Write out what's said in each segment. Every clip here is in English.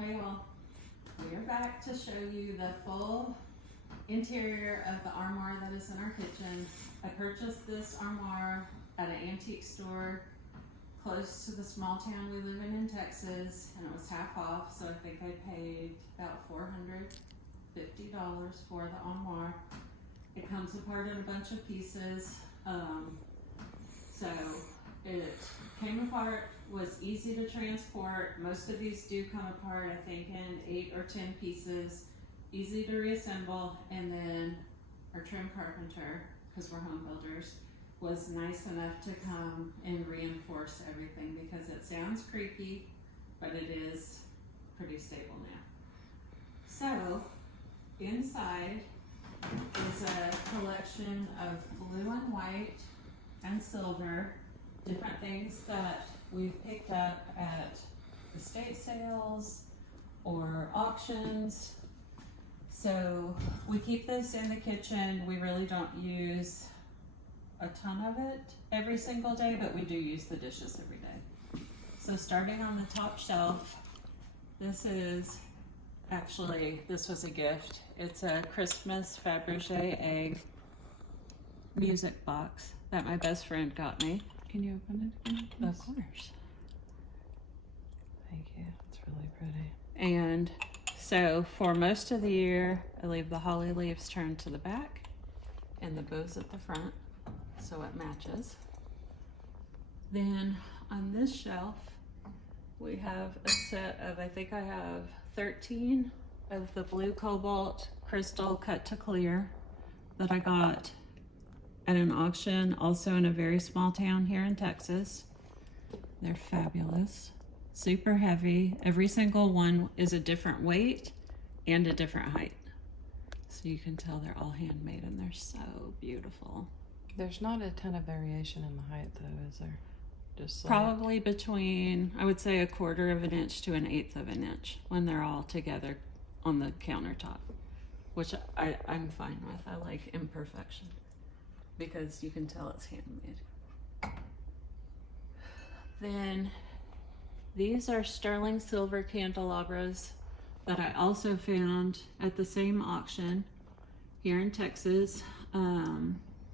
Hey all, we are back to show you the full interior of the armoire that is in our kitchen. I purchased this armoire at an antique store close to the small town we live in Texas, and it was half off, so I think I paid about $450 for the armoire. It comes apart in a bunch of pieces, so it came apart, was easy to transport. Most of these do come apart, I think, in 8 or 10 pieces, easy to reassemble. And then our trim carpenter, because we're home builders, was nice enough to come and reinforce everything, because it sounds creaky, but it is pretty stable now. So inside is a collection of blue and white and silver, different things that we've picked up at estate sales or auctions. So we keep this in the kitchen. We really don't use a ton of it every single day, but we do use the dishes every day. So starting on the top shelf, this was a gift. It's a Christmas Fabergé egg music box that my best friend got me. Can you open it again? Of course. Thank you. It's really pretty. And so for most of the year, I leave the holly leaves turned to the back and the bows at the front, so it matches. Then on this shelf, we have a set of, I think I have 13 of the blue cobalt crystal cut to clear that I got at an auction, also in a very small town here in Texas. They're fabulous, super heavy. Every single one is a different weight and a different height. So you can tell they're all handmade and they're so beautiful. There's not a ton of variation in the height though, is there? Just probably between, I would say, 1/4 of an inch to 1/8 of an inch when they're all together on the countertop, which I'm fine with. I like imperfection because you can tell it's handmade. Then these are sterling silver candelabras that I also found at the same auction here in Texas.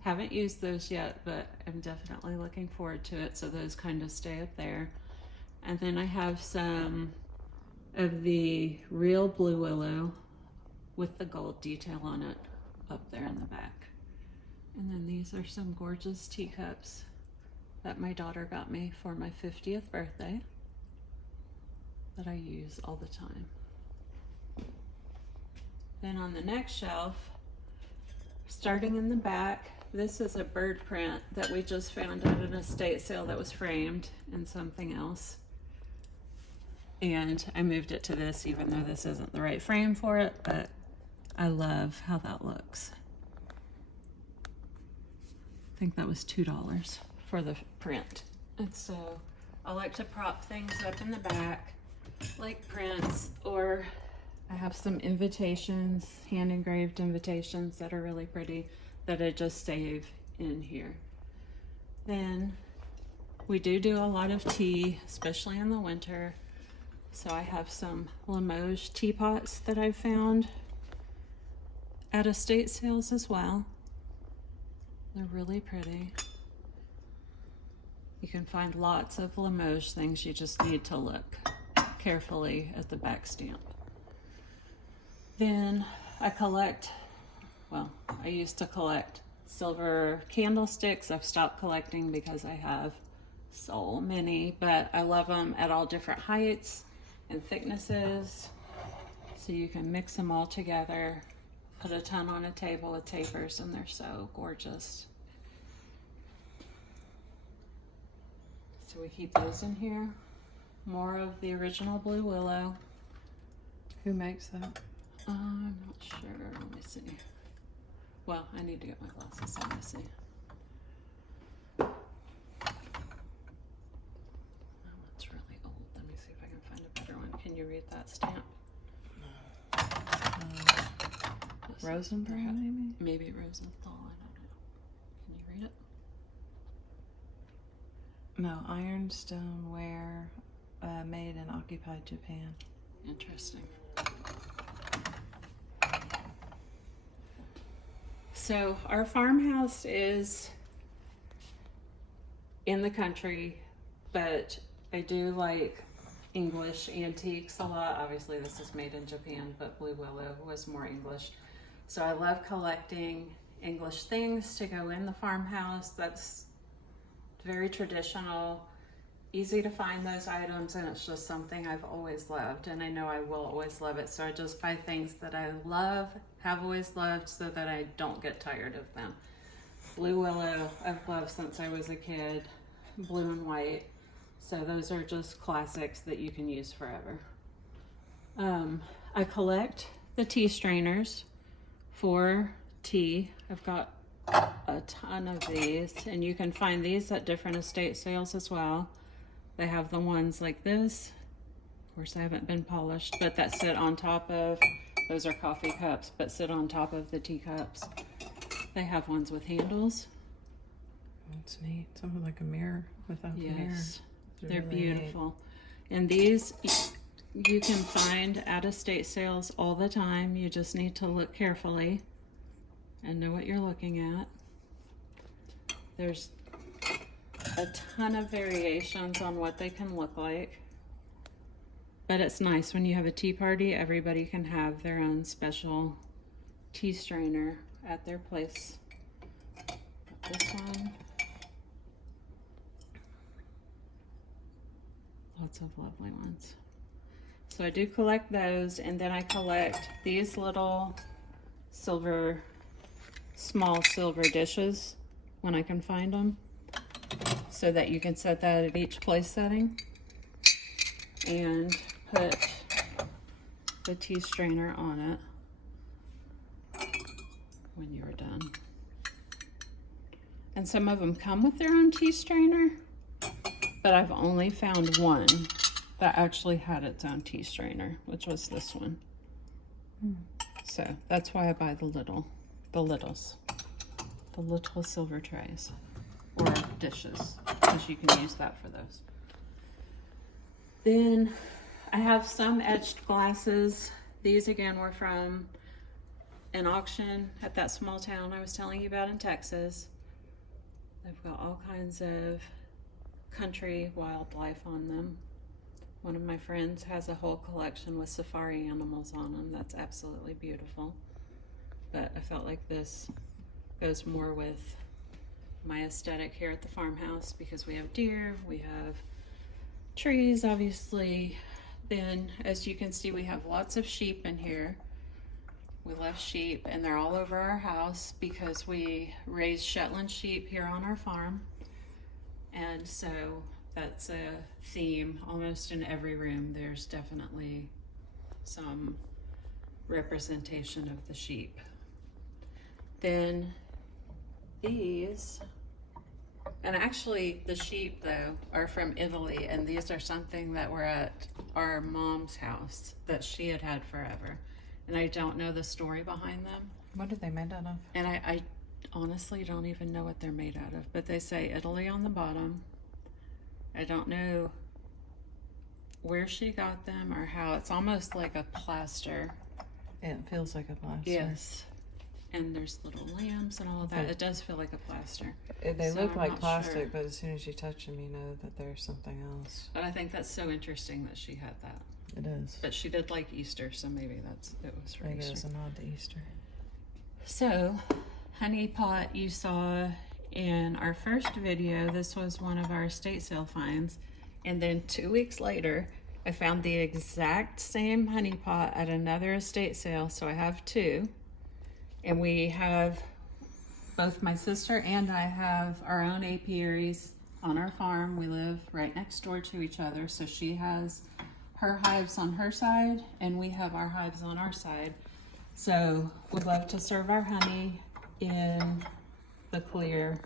Haven't used those yet, but I'm definitely looking forward to it, so those kind of stay up there. And then I have some of the real blue willow with the gold detail on it up there in the back. And then these are some gorgeous teacups that my daughter got me for my 50th birthday that I use all the time. Then on the next shelf, starting in the back, this is a bird print that we just found at an estate sale that was framed in something else. And I moved it to this, even though this isn't the right frame for it, but I love how that looks. I think that was $2 for the print. And so I like to prop things up in the back, like prints, or I have some invitations, hand engraved invitations that are really pretty that I just save in here. Then we do a lot of tea, especially in the winter. So I have some Limoges teapots that I found at estate sales as well. They're really pretty. You can find lots of Limoges things. You just need to look carefully at the back stamp. Then I used to collect silver candlesticks. I've stopped collecting because I have so many, but I love them at all different heights and thicknesses. So you can mix them all together, put a ton on a table with tapers, and they're so gorgeous. So we keep those in here. More of the original blue willow. Who makes that? I'm not sure. Let me see. Well, I need to get my glasses. Let me see. That one's really old. Let me see if I can find a better one. Can you read that stamp? Rosenthal, maybe? Maybe Rosenthal. I don't know. Can you read it? No, ironstone ware made in occupied Japan. Interesting. So our farmhouse is in the country, but I do like English antiques a lot. Obviously this is made in Japan, but Blue Willow was more English. So I love collecting English things to go in the farmhouse. That's very traditional, easy to find those items, and it's just something I've always loved, and I know I will always love it. So I just buy things that I love, have always loved, so that I don't get tired of them. Blue Willow I've loved since I was a kid, blue and white. So those are just classics that you can use forever. I collect the tea strainers for tea. I've got a ton of these, and you can find these at different estate sales as well. They have the ones like this. Of course, I haven't been polished, but that sit on top of, those are coffee cups, but sit on top of the teacups. They have ones with handles. That's neat. Something like a mirror without the mirror. Yes, It's they're really beautiful. And these you can find at estate sales all the time. You just need to look carefully and know what you're looking at. There's a ton of variations on what they can look like. But it's nice when you have a tea party, everybody can have their own special tea strainer at their place. This one. Lots of lovely ones. So I do collect those, and then I collect these little silver, small silver dishes when I can find them, so that you can set that at each place setting and put the tea strainer on it when you're done. And some of them come with their own tea strainer, but I've only found one that actually had its own tea strainer, which was this one. So that's why I buy the little silver trays or dishes, because you can use that for those. Then I have some etched glasses. These again were from an auction at that small town I was telling you about in Texas. They've got all kinds of country wildlife on them. One of my friends has a whole collection with safari animals on them. That's absolutely beautiful. But I felt like this goes more with my aesthetic here at the farmhouse, because we have deer, we have trees, obviously. Then, as you can see, we have lots of sheep in here. We love sheep, and they're all over our house because we raise Shetland sheep here on our farm. And so that's a theme almost in every room. There's definitely some representation of the sheep. Then these, and actually the sheep though are from Italy, and these are something that were at our mom's house that she had had forever. And I don't know the story behind them. What are they made out of? And I honestly don't even know what they're made out of, but they say Italy on the bottom. I don't know where she got them or how. It's almost like a plaster. It feels like a plaster. Yes. And there's little lambs and all of that. It does feel like a plaster. They So look I'm like not plastic, sure. but as soon as you touch them, you know that there's something else. But I think that's so interesting that she had that. It is. But she did like Easter, so maybe it was for It Easter. is a nod to Easter. So, honey pot you saw in our first video. This was one of our estate sale finds. And then 2 weeks later, I found the exact same honey pot at another estate sale. So I have two. And we have, both my sister and I have our own apiaries on our farm. We live right next door to each other. So she has her hives on her side and we have our hives on our side. So we love to serve our honey in the clear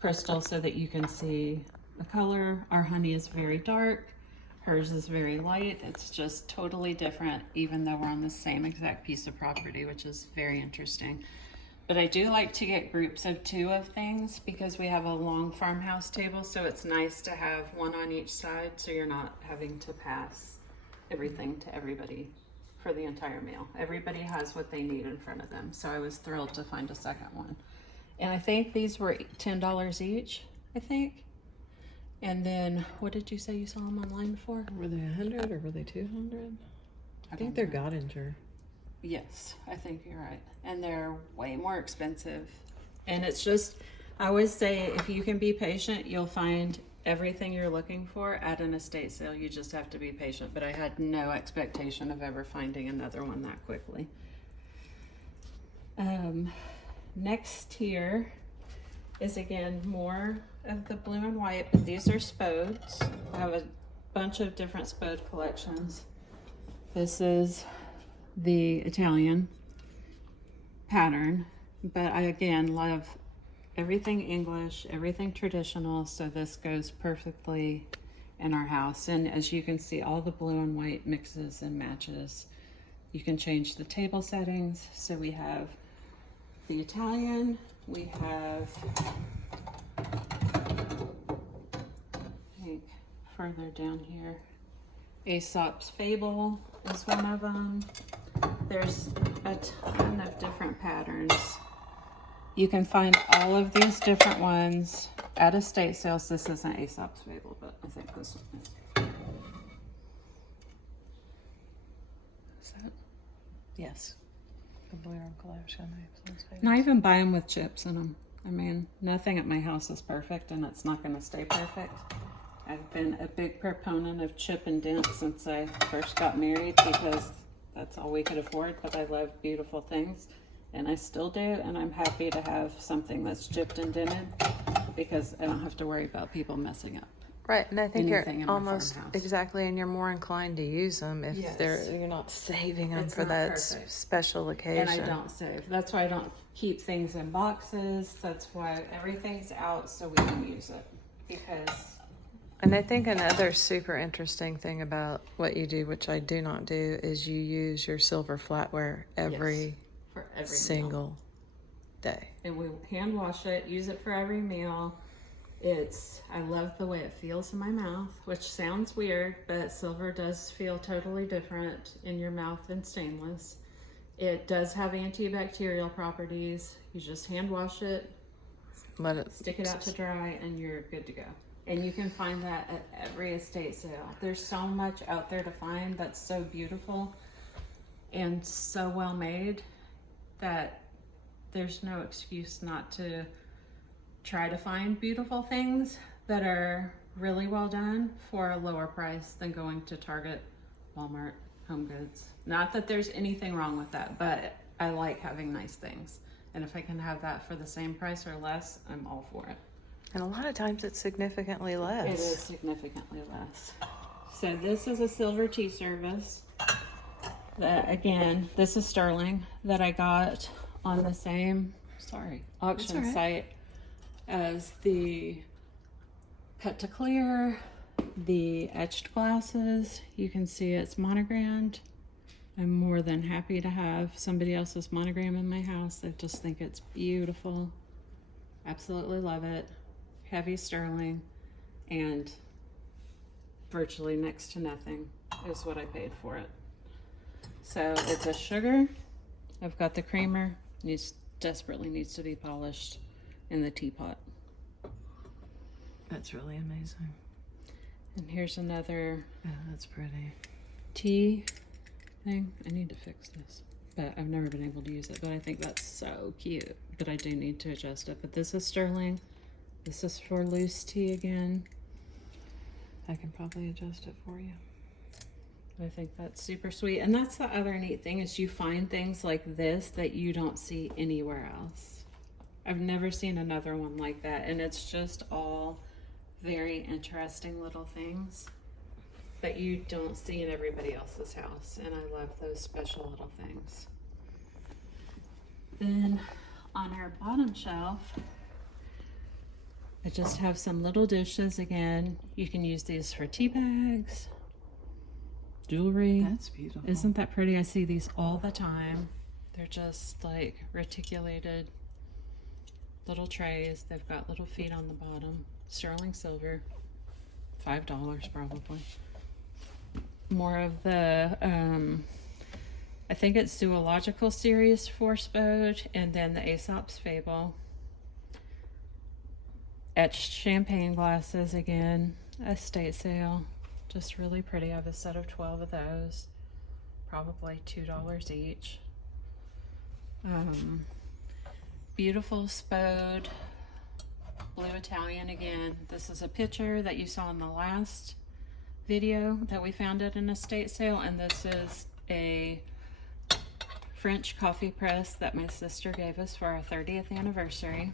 crystal so that you can see the color. Our honey is very dark. Hers is very light. It's just totally different, even though we're on the same exact piece of property, which is very interesting. But I do like to get groups of two of things because we have a long farmhouse table, so it's nice to have one on each side so you're not having to pass everything to everybody for the entire meal. Everybody has what they need in front of them. So I was thrilled to find a second one. And I think these were $10 each, I think. And then, what did you say you saw them online for? Were they 100 or were they 200? I think they're Gottinger. Yes, I think you're right. And they're way more expensive. And it's just, I always say, if you can be patient, you'll find everything you're looking for at an estate sale. You just have to be patient. But I had no expectation of ever finding another one that quickly. Next here is again more of the blue and white, but these are spodes. I have a bunch of different spode collections. This is the Italian pattern, but I again love everything English, everything traditional, so this goes perfectly in our house. And as you can see, all the blue and white mixes and matches. You can change the table settings. So we have the Italian, we have, I think further down here, Aesop's Fable is one of them. There's a ton of different patterns. You can find all of these different ones at estate sales. This isn't Aesop's Fable, but I think this one is. Is that? Yes. The blue and collection. And I even buy them with chips in them. I mean, nothing at my house is perfect, and it's not going to stay perfect. I've been a big proponent of chip and dent since I first got married because that's all we could afford, but I love beautiful things, and I still do, and I'm happy to have something that's chipped and dented because I don't have to worry about people messing up. Right, and I think you're Anything in my almost farmhouse. exactly, and you're more inclined to use them if Yes. you're not saving them It's for not that perfect. special occasion. And I don't save. That's why I don't keep things in boxes. That's why everything's out so we can use it. Because And I think another super interesting thing about what you do, which I do not do, is you use your silver flatware every for every single meal. day. And we hand wash it, use it for every meal. I love the way it feels in my mouth, which sounds weird, but silver does feel totally different in your mouth than stainless. It does have antibacterial properties. You just hand wash it, Let it stick it out to dry, and you're good to go. And you can find that at every estate sale. There's so much out there to find that's so beautiful and so well made that there's no excuse not to try to find beautiful things that are really well done for a lower price than going to Target, Walmart, Home Goods. Not that there's anything wrong with that, but I like having nice things. And if I can have that for the same price or less, I'm all for it. And a lot of times it's significantly less. It is significantly less. So this is a silver tea service. That again, this is sterling that I got on the same auction site as the cut to clear, the etched glasses. You can see it's monogrammed. I'm more than happy to have somebody else's monogram in my house. I just think it's beautiful. Absolutely love it. Heavy sterling, and virtually next to nothing is what I paid for it. So it's a sugar. I've got the creamer. Desperately needs to be polished in the teapot. That's really amazing. And here's another Oh, that's pretty. tea thing. I need to fix this, but I've never been able to use it. But I think that's so cute. But I do need to adjust it. But this is sterling. This is for loose tea again. I can probably adjust it for you. I think that's super sweet. And that's the other neat thing is you find things like this that you don't see anywhere else. I've never seen another one like that. And it's just all very interesting little things that you don't see in everybody else's house. And I love those special little things. Then on our bottom shelf, I just have some little dishes again. You can use these for tea bags, jewelry. That's beautiful. Isn't that pretty? I see these all the time. They're just like reticulated little trays. They've got little feet on the bottom. Sterling silver, $5 probably. more of the, I think it's Zoological series Force Bode, and then the Aesop's Fable. Etched champagne glasses again, estate sale, just really pretty. I have a set of 12 of those, probably $2 each. Beautiful Spode, blue Italian again. This is a picture that you saw in the last video that we found at an estate sale, and this is a French coffee press that my sister gave us for our 30th anniversary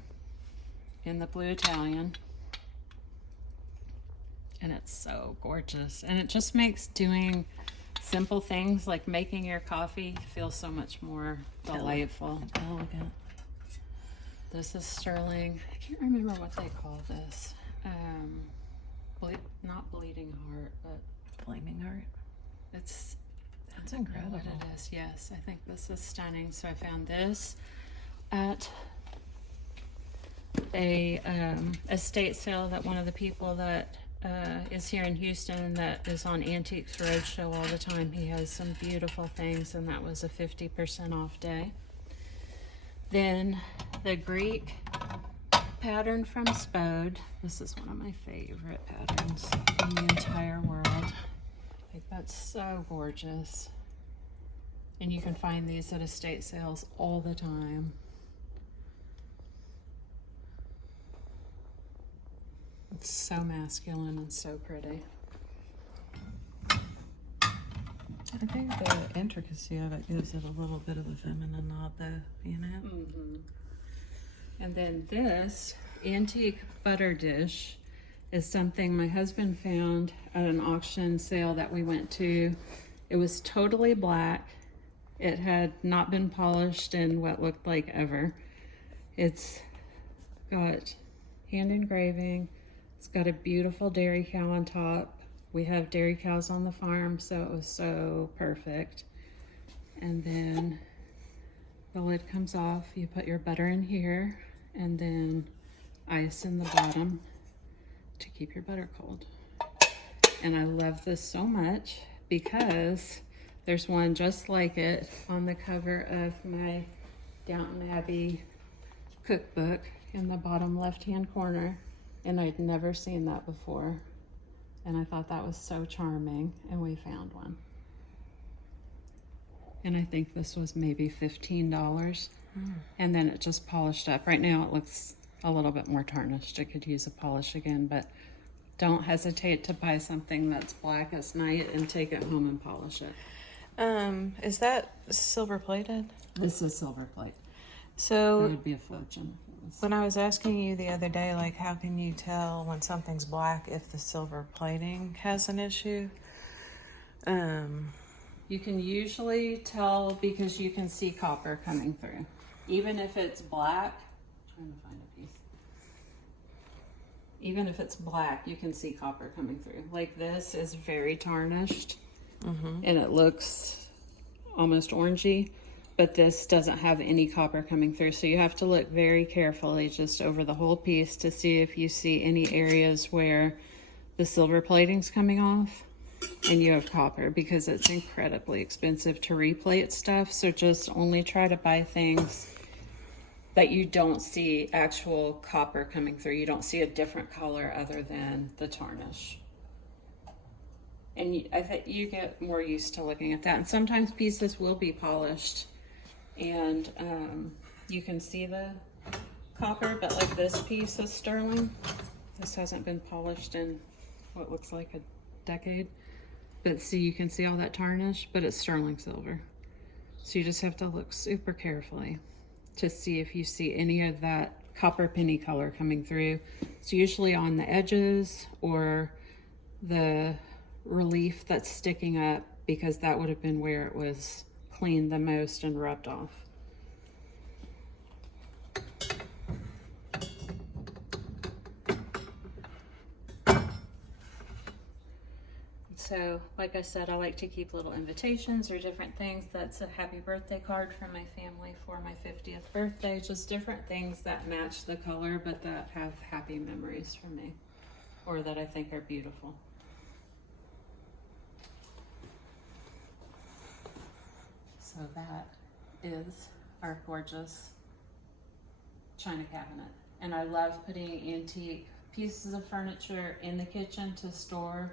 in the blue Italian. And it's so gorgeous, and it just makes doing simple things like making your coffee feel so much more delightful. Elegant. This is sterling. I can't remember what they call this. Not bleeding heart, but Flaming heart. it's, That's I don't know incredible. what it is. Yes, I think this is stunning. So I found this at a estate sale that one of the people that is here in Houston that is on Antiques Roadshow all the time. He has some beautiful things, and that was a 50% off day. Then the Greek pattern from Spode. This is one of my favorite patterns in the entire world. Like, that's so gorgeous. And you can find these at estate sales all the time. It's so masculine and so pretty. I think the intricacy of it gives it a little bit of a feminine nod though, you know? Mm-hmm. And then this antique butter dish is something my husband found at an auction sale that we went to. It was totally black. It had not been polished in what looked like ever. It's got hand engraving. It's got a beautiful dairy cow on top. We have dairy cows on the farm, so it was so perfect. And then the lid comes off. You put your butter in here, and then ice in the bottom to keep your butter cold. And I love this so much because there's one just like it on the cover of my Downton Abbey cookbook in the bottom left-hand corner, and I'd never seen that before. And I thought that was so charming, and we found one. And I think this was maybe $15. And then it just polished up. Right now it looks a little bit more tarnished. It could use a polish again, but don't hesitate to buy something that's black as night and take it home and polish it. Is that silver plated? This is silver plate. It So would be a fortune. when I was asking you the other day, like, how can you tell when something's black if the silver plating has an issue? You can usually tell because you can see copper coming through. Even if it's black, I'm trying to find a piece. Even if it's black, you can see copper coming through. Like, this is very tarnished, and it looks almost orangey, but this doesn't have any copper coming through. So you have to look very carefully just over the whole piece to see if you see any areas where the silver plating's coming off and you have copper, because it's incredibly expensive to replate stuff. So just only try to buy things that you don't see actual copper coming through. You don't see a different color other than the tarnish. And I think you get more used to looking at that. And sometimes pieces will be polished and you can see the copper, but like this piece is sterling. This hasn't been polished in what looks like a decade. But see, you can see all that tarnish, but it's sterling silver. So you just have to look super carefully to see if you see any of that copper penny color coming through. It's usually on the edges or the relief that's sticking up, because that would have been where it was cleaned the most and rubbed off. So, like I said, I like to keep little invitations or different things. That's a happy birthday card from my family for my 50th birthday. Just different things that match the color, but that have happy memories for me, or that I think are beautiful. so that is our gorgeous china cabinet. And I love putting antique pieces of furniture in the kitchen to store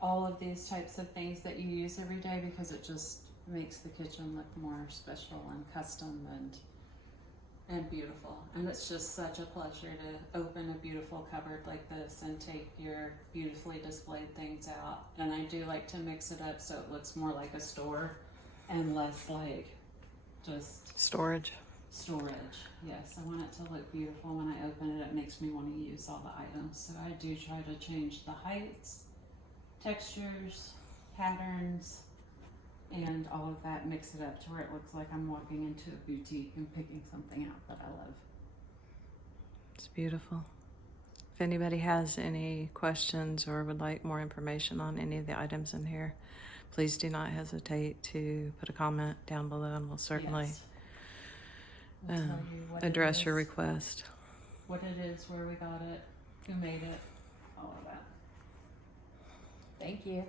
all of these types of things that you use every day, because it just makes the kitchen look more special and custom and beautiful. And it's just such a pleasure to open a beautiful cupboard like this and take your beautifully displayed things out. And I do like to mix it up so it looks more like a store and less like just Storage. storage. Yes, I want it to look beautiful when I open it. It makes me want to use all the items. So I do try to change the heights, textures, patterns, and all of that, mix it up to where it looks like I'm walking into a boutique and picking something out that I love. It's beautiful. If anybody has any questions or would like more information on any of the items in here, please do not hesitate to put a comment down below, and we'll certainly Yes. We'll tell you what it address your is, request. what it is, where we got it, who made it, all of that. Thank you.